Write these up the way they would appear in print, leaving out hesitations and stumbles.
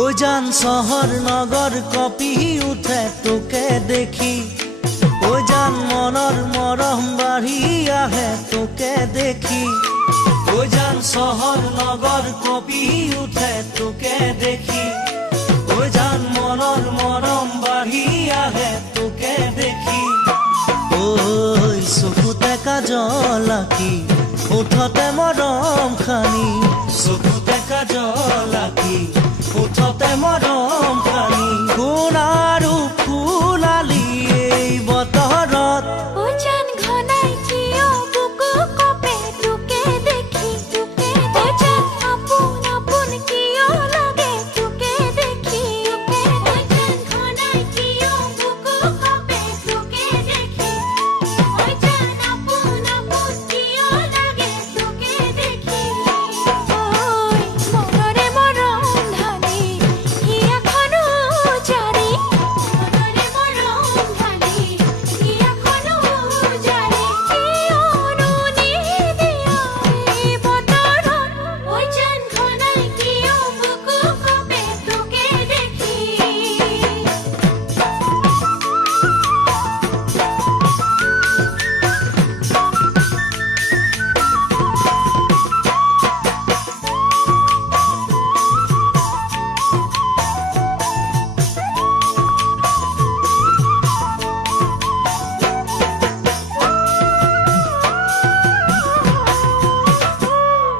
ও জান শহর নগর কপি উঠে তোকে দেখি, ও জান মনর মরম বাড়ি আহে তোকে দেখি। ও জান শহর নগর কপি উঠে তোকে দেখি, ও জান মনর মরম বাড়ি আহে তোকে দেখি। ওই চকুতে কাজল আঁকি উঠতে মৰম খানি, চকুতে কাজল আঁকি উঠতে মৰম খানি। সোণ আৰু ফুলালি এই বতৰত, ও জান ঘনাই কিয় বুকু কপে তোকে দেখি, ও জান আপোন আপোন কিয় লাগে তোকে দেখি, ও জান ঘনাই কিয় বুকু কপে তোকে দেখি, ও জান আপোন আপোন কিয় লাগে তোকে দেখি। ওই মনরে মরম ধানি হিয়াখনো জারি, মনরে মরম ধানি হিয়াখনো জারি। কিয়নো নিদিয়া এই বতৰত, ও জান ঘনাই কিয় বুকু কপে তোকে দেখি।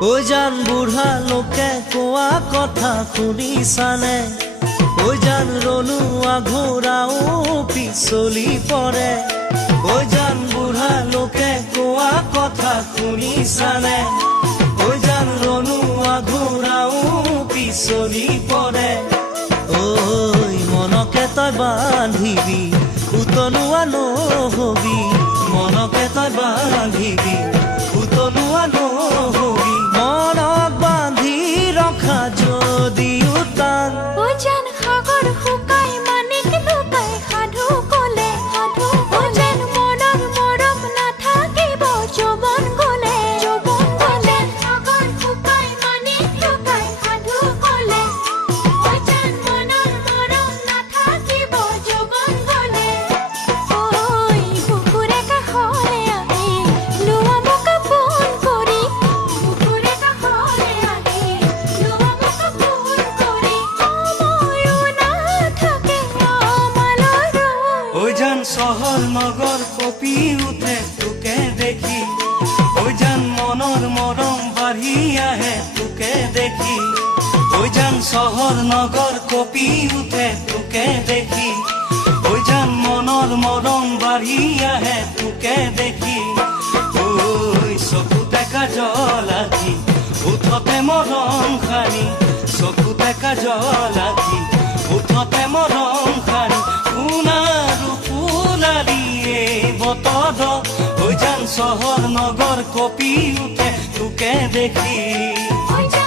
ও জান বুঢ়া লোকে কোৱা কথা শুনিছানে, ও জান ৰণুৱা ঘোঁৰাও পিছলি পৰে। ও জান বুঢ়া লোকে কোৱা কথা শুনিছানে, ও জান ৰণুৱা ঘোঁৰাও পিছলি পৰে। ঐ মনকে তই বান্ধিবি উতলোৱা নহবি, মনকে তই বান্ধিবি উতলোৱা নহবি। মনক বান্ধি ৰখা যদিও টান, ও জান সাগৰ শুকাই মানিক লুকাই সাধু কলে, ও জান মনৰ মৰম নাথাকিব যৌৱন গলে, ও জান সাগৰ শুকাই মানিক লুকাই সাধু কলে, ও জান মনৰ মৰম নাথাকিব যৌৱন গলে। ওই পুকুৰে কাষলে আহি লোৱা মোক আপোন কৰি, পুকুৰে কাষলে আহি লোৱা মোক আপোন কৰি, সময়ো নাথাকে আমালৈ। ও জান শহৰ নগৰ কপি উঠে তোকে দেখি, ও জান মনৰ মৰম বাঢ়ি আহে তোকে দেখি। ও জান শহৰ নগৰ কপি উঠে তোকে দেখি, ও জান মনৰ মৰম বাঢ়ি আহে তোকে দেখি। ওই চকুতে কাজল আঁকি উঠতে মৰম খানি, চকুতে কাজল আঁকি উঠতে মৰম খানি। সোণ আৰু ফুলালি এই বতৰত, ও জান শহৰ নগৰ কপি উঠে তোকে দেখি। ও জান